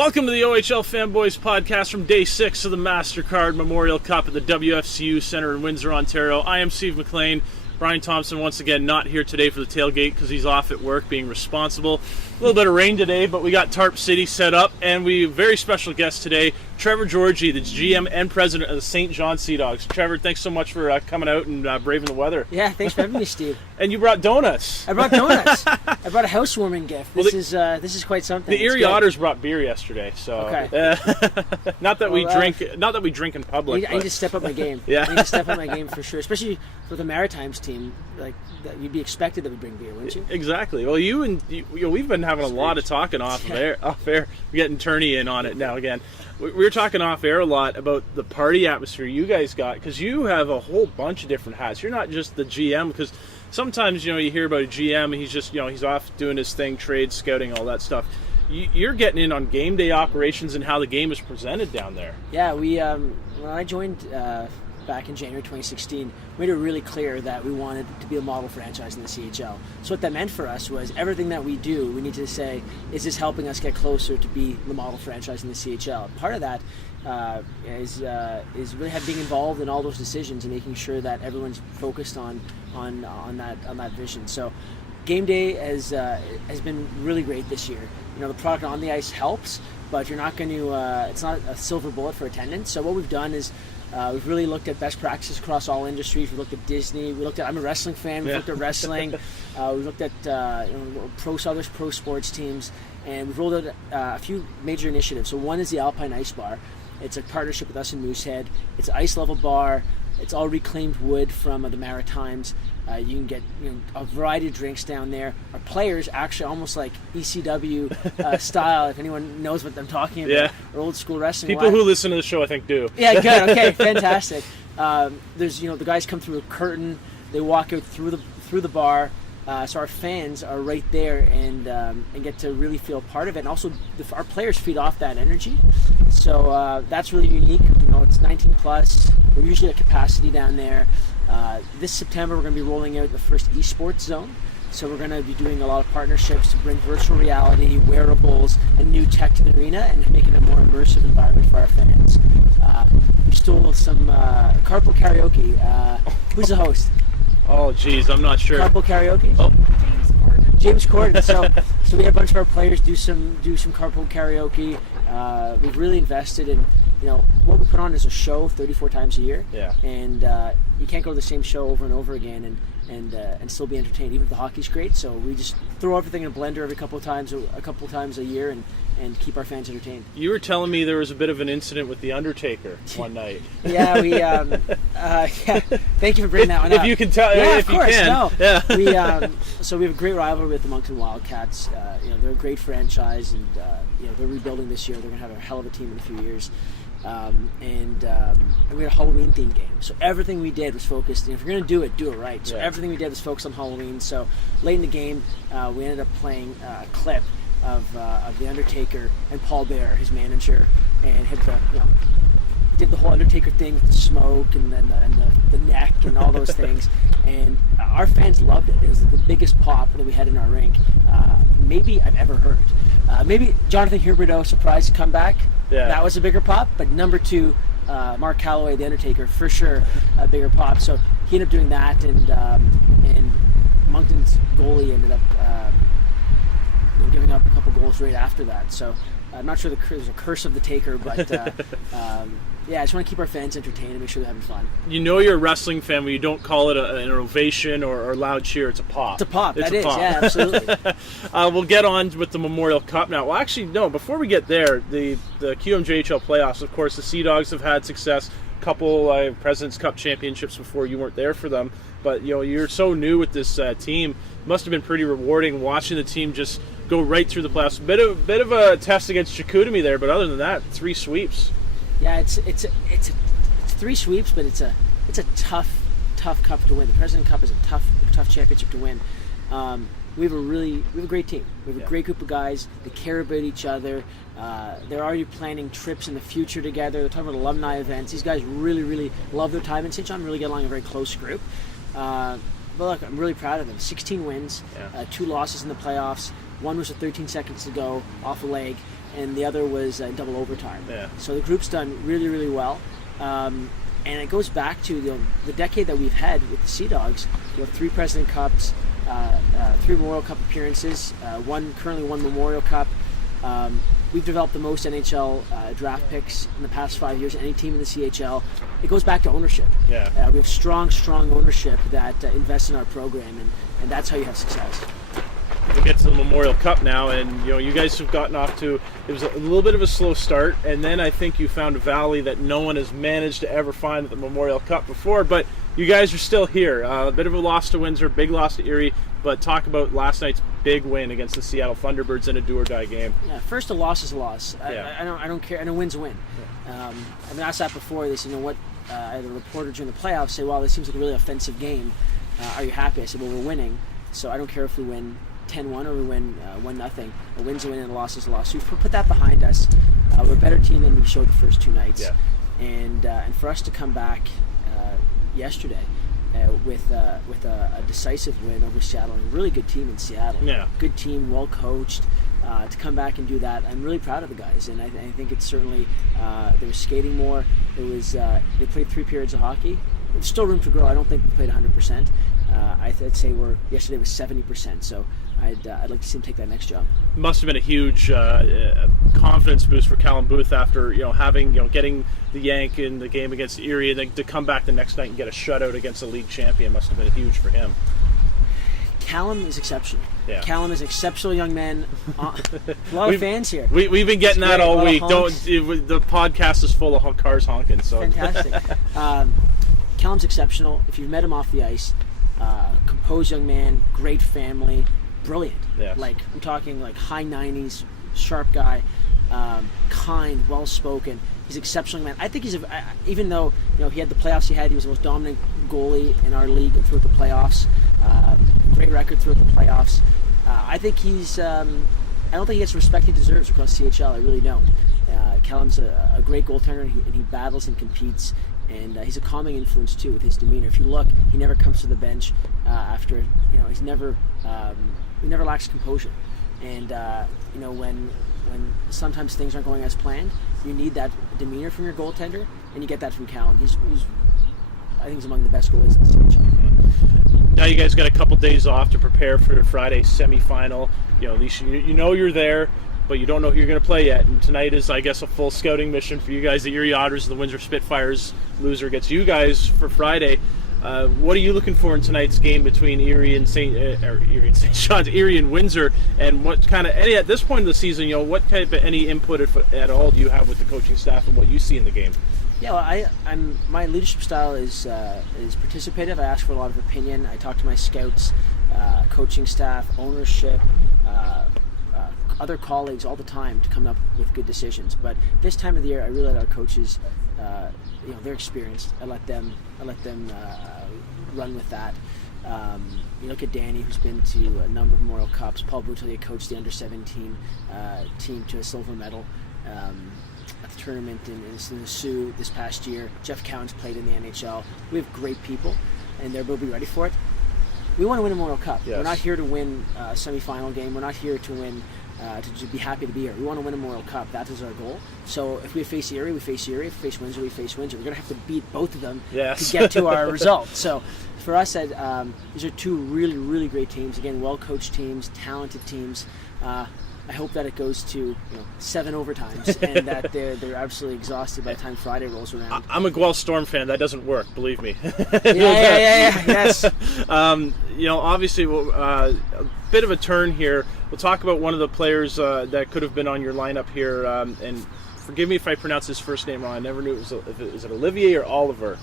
Welcome to the OHL Fanboys podcast from Day 6 of the MasterCard Memorial Cup at the WFCU Centre in Windsor, Ontario. I am Steve McLean. Brian Thompson once again not here today for the tailgate because he's off at work being responsible. A little bit of rain today, but we got Tarp City set up, and we have a very special guest today, Trevor Georgie, the GM and president of the St. John Sea Dogs. Trevor, thanks so much for coming out and braving the weather. Yeah, thanks for having me, Steve. And you brought donuts. I brought donuts. I brought a housewarming gift. This is quite something. The Erie Otters brought beer yesterday, so okay. Not that we drink in public. I need to step up my game. Yeah. I need to step up my game for sure, especially with the Maritimes team. Like you'd be expected that we bring beer, wouldn't you? Exactly. Well, we've been having a lot of talking off air. We're getting Turney in on it now again. We were talking off air a lot about the party atmosphere you guys got, because you have a whole bunch of different hats. You're not just the GM, because sometimes you hear about a GM and he's just he's off doing his thing, trade, scouting, all that stuff. You're getting in on game day operations and how the game is presented down there. Yeah, we when I joined back in January 2016, we made it really clear that we wanted to be a model franchise in the CHL. So what that meant for us was everything that we do, we need to say, is this helping us get closer to be the model franchise in the CHL? Part of that is really being involved in all those decisions and making sure that everyone's focused on that vision. So game day has been really great this year. The product on the ice helps, but you're not going to. It's not a silver bullet for attendance. So what we've done is we've really looked at best practices across all industries. We looked at Disney. I'm a wrestling fan. We looked at wrestling. We looked at other pro sports teams, and we've rolled out a few major initiatives. So one is the Alpine Ice Bar. It's a partnership with us in Moosehead. It's an ice level bar. It's all reclaimed wood from the Maritimes. You can get a variety of drinks down there. Our players actually almost like ECW style, if anyone knows what I'm talking about. Yeah. Or old school wrestling. People who listen to the show, I think, do. Yeah, good. Okay, fantastic. There's the guys come through a curtain. They walk out through the bar. So our fans are right there and get to really feel part of it. And also our players feed off that energy. So that's really unique. It's 19 plus. We're usually at capacity down there. This September we're going to be rolling out the first esports zone. So we're going to be doing a lot of partnerships to bring virtual reality, wearables, and new tech to the arena and make it a more immersive environment for our fans. We stole some carpool karaoke. Who's the host? Oh, geez, I'm not sure. Carpool karaoke? Oh. James Corden. So we had a bunch of our players do some carpool karaoke. We've really invested in what we put on is a show 34 times a year. Yeah. And you can't go to the same show over and over again and still be entertained, even if the hockey's great. So we just throw everything in a blender a couple of times a year and keep our fans entertained. You were telling me there was a bit of an incident with the Undertaker one night. Yeah, we thank you for bringing that one up. If you can tell, yeah, if of course, you can. No. Yeah. So we have a great rivalry with the Moncton Wildcats. They're a great franchise, and they're rebuilding this year. They're going to have a hell of a team in a few years. And we had a Halloween themed game. So everything we did was focused. If you're going to do it right. So everything we did was focused on Halloween. So late in the game, we ended up playing a clip of the Undertaker and Paul Bearer, his manager, and had did the whole Undertaker thing with the smoke and then the neck and all those things. And our fans loved it. It was the biggest pop that we had in our rink, maybe I've ever heard. Maybe Jonathan Huberdeau surprise comeback. Yeah. That was a bigger pop, but number 2, Mark Calloway, the Undertaker, for sure a bigger pop. So he ended up doing that, and Moncton's goalie ended up giving up a couple goals right after that. So I'm not sure there's a curse of the Taker, but I just want to keep our fans entertained and make sure they're having fun. You're a wrestling fan when you don't call it an ovation or a loud cheer. It's a pop. It's a pop. It's that is, pop. Yeah, absolutely. We'll get on with the Memorial Cup now. Well, actually, no. Before we get there, the QMJHL playoffs. Of course, the Sea Dogs have had success. A couple President's Cup championships before. You weren't there for them, but you're so new with this team. Must have been pretty rewarding watching the team just go right through the playoffs. Bit of a test against Chicoutimi there, but other than that, 3 sweeps. Yeah, it's 3 sweeps, but it's a tough cup to win. The President Cup is a tough championship to win. We have a great team. We have a great group of guys. They care about each other. They're already planning trips in the future together. They're talking about alumni events. These guys really, really love their time in St. John. Really get along a very close group. But look, I'm really proud of them. 16 wins, 2 losses in the playoffs. One was with 13 seconds to go off a leg. and the other was double overtime. Yeah. So the group's done really, really well. And it goes back to the decade that we've had with the Sea Dogs. 3 President Cups, 3 Memorial Cup appearances, currently one Memorial Cup. We've developed the most NHL draft picks in the past 5 years, any team in the CHL. It goes back to ownership. Yeah. We have strong ownership that invests in our program, and that's how you have success. We'll get to the Memorial Cup now, and you guys have gotten off to, it was a little bit of a slow start, and then I think you found a valley that no one has managed to ever find at the Memorial Cup before, but you guys are still here. A bit of a loss to Windsor, big loss to Erie, but talk about last night's big win against the Seattle Thunderbirds in a do-or-die game. Yeah, first, a loss is a loss. Yeah. I don't care, and a win's a win. Yeah. I've been asked that before. They said, what? I had a reporter during the playoffs say, "Well, this seems like a really offensive game. Are you happy?" I said, "Well, we're winning, so I don't care if we win 10-1 or we win 1-0. A win's a win and a loss is a loss." So we've put that behind us. We're a better team than we showed the first 2 nights. Yeah. And for us to come back yesterday with a decisive win over Seattle, and a really good team in Seattle. Yeah. Good team, well coached. To come back and do that, I'm really proud of the guys, and I think it's certainly they were skating more. It was they played 3 periods of hockey. There's still room to grow. I don't think we played 100%. I'd say yesterday was 70%. So I'd like to see him take that next job. Must have been a huge confidence boost for Callum Booth after having getting the yank in the game against Erie, and then to come back the next night and get a shutout against a league champion must have been huge for him. Callum is exceptional. Yeah. Callum is an exceptional young man. A lot of fans here. We've been getting that all week. The podcast is full of cars honking. So fantastic. Callum's exceptional. If you've met him off the ice, composed young man, great family, brilliant. Yes. I'm talking high 90s, sharp guy, kind, well spoken. He's an exceptional man. I think even though he had the playoffs he was the most dominant goalie in our league throughout the playoffs. Great record throughout the playoffs. I think I don't think he gets the respect he deserves across CHL. I really don't. Callum's a great goaltender, and he battles and competes, and he's a calming influence too with his demeanor. If you look, he never comes to the bench after. He never lacks composure, and when sometimes things aren't going as planned, you need that demeanor from your goaltender, and you get that from Callum. I think he's among the best goalies in the CHL. Now you guys got a couple days off to prepare for Friday's semifinal. At least you're there, but you don't know who you're going to play yet. And tonight is, I guess, a full scouting mission for you guys. The Erie Otters and the Windsor Spitfires loser gets you guys for Friday. What are you looking for in tonight's game between Erie and Erie and Windsor? And what kind of at this point of the season, what type of any input at all do you have with the coaching staff and what you see in the game? Yeah, well, my leadership style is participative. I ask for a lot of opinion. I talk to my scouts, coaching staff, ownership, other colleagues all the time to come up with good decisions. But this time of the year, I really let our coaches, they're experienced. I let them run with that. You look at Danny, who's been to a number of Memorial Cups. Paul Boutelier coached the under-17 team to a silver medal. At the tournament in the Sioux this past year. Jeff Cowan's played in the NHL. We have great people, and they'll be ready for it. We want to win a Memorial Cup. Yes. We're not here to win a semifinal game. We're not here to win to be happy to be here. We want to win a Memorial Cup. That is our goal. So if we face Erie, we face Erie. If we face Windsor, we face Windsor. We're going to have to beat both of them to get to our result. So for us, these are 2 really, really great teams. Again, well-coached teams, talented teams. I hope that it goes to 7 overtimes and that they're absolutely exhausted by the time Friday rolls around. I'm a Guelph Storm fan. That doesn't work, believe me. Yes. Obviously, a bit of a turn here. We'll talk about one of the players that could have been on your lineup here. And forgive me if I pronounce his first name wrong. I never knew is it Olivier or Oliver?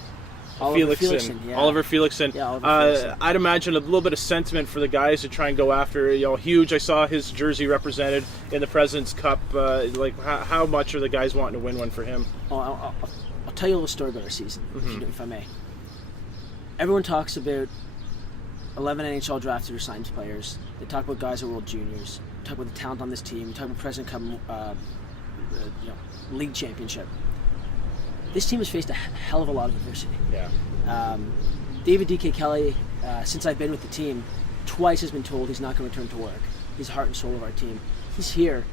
Felixson, yeah. Oliver Felixson. Yeah, Oliver Felixson. I'd imagine a little bit of sentiment for the guys to try and go after. Huge. I saw his jersey represented in the President's Cup. How much are the guys wanting to win one for him? I'll tell you a little story about our season, if I may. Everyone talks about 11 NHL drafted or signed players. They talk about guys who are World Juniors. They talk about the talent on this team. They talk about President Cup, league championship. This team has faced a hell of a lot of adversity. Yeah. David D.K. Kelly, since I've been with the team, twice has been told he's not going to return to work. He's the heart and soul of our team. He's here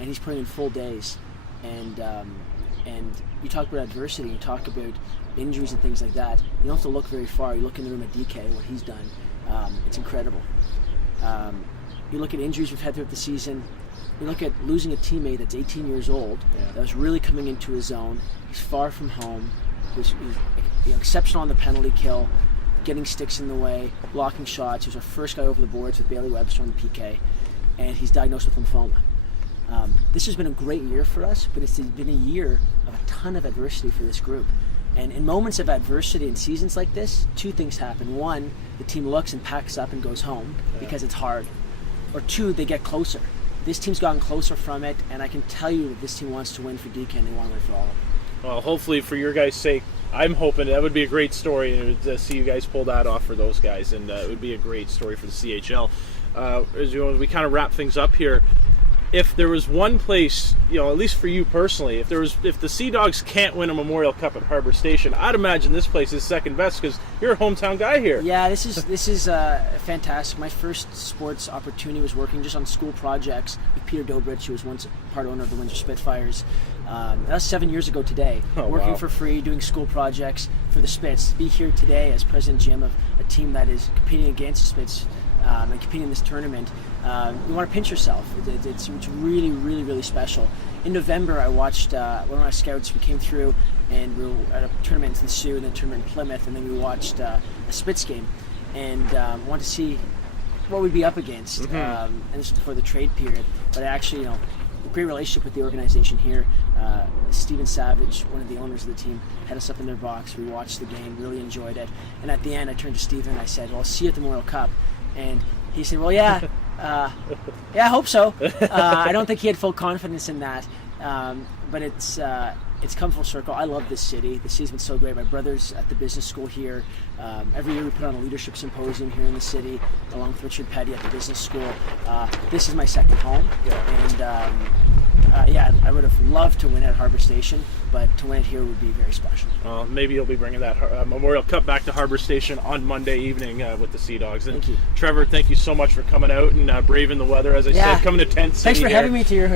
and he's putting in full days. And you talk about adversity, you talk about injuries and things like that. You don't have to look very far. You look in the room at DK and what he's done. It's incredible. You look at injuries we've had throughout the season. You look at losing a teammate that's 18 years old, that was really coming into his own. He's far from home. He's exceptional on the penalty kill, getting sticks in the way, blocking shots. He was our first guy over the boards with Bailey Webster on the PK, and he's diagnosed with lymphoma. This has been a great year for us, but it's been a year of a ton of adversity for this group. And in moments of adversity in seasons like this, two things happen. One, the team looks and packs up and goes home because it's hard. Or two, they get closer. This team's gotten closer from it, and I can tell you that this team wants to win for DK and they want to win for all of them. Well, hopefully for your guys' sake, I'm hoping that would be a great story to see you guys pull that off for those guys, and it would be a great story for the CHL. As we kind of wrap things up here, if there was one place, at least for you personally, if the Sea Dogs can't win a Memorial Cup at Harbor Station, I'd imagine this place is second best because you're a hometown guy here. Yeah, this is fantastic. My first sports opportunity was working just on school projects with Peter Dobrich, who was once part owner of the Windsor Spitfires. That was 7 years ago today. Working for free, doing school projects for the Spits. To be here today as President Jim of a team that is competing against the Spits and competing in this tournament, you want to pinch yourself. It's really, really, really special. In November, I watched one of my scouts. We came through and we were at a tournament in Sioux and then a tournament in Plymouth, and then we watched a Spits game and wanted to see what we'd be up against. And this was before the trade period. But I actually, a great relationship with the organization here. Steven Savage, one of the owners of the team, had us up in their box. We watched the game, really enjoyed it. And at the end, I turned to Steven and I said, well, I'll see you at the Memorial Cup. And he said, well, yeah, I hope so. I don't think he had full confidence in that. But it's come full circle. I love this city. The city's been so great. My brother's at the business school here. Every year we put on a leadership symposium here in the city, along with Richard Petty at the business school. This is my second home. And I would have loved to win at Harbor Station, but to win it here would be very special. Maybe you'll be bringing that Memorial Cup back to Harbor Station on Monday evening with the Sea Dogs. And thank you. Trevor, thank you so much for coming out and braving the weather, as I said, coming to Tent City. Thanks for having me to your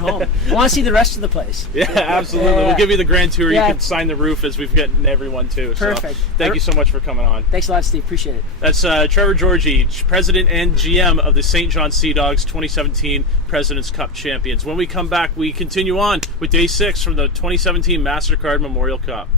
home. I want to see the rest of the place. Yeah, absolutely. We'll give you the grand tour. You can sign the roof as we've gotten everyone too. Perfect. So, thank you so much for coming on. Thanks a lot, Steve. Appreciate it. That's Trevor Georgie, President and GM of the St. John Sea Dogs, 2017 President's Cup champions. When we come back, we continue on with Day 6 from the 2017 MasterCard Memorial Cup.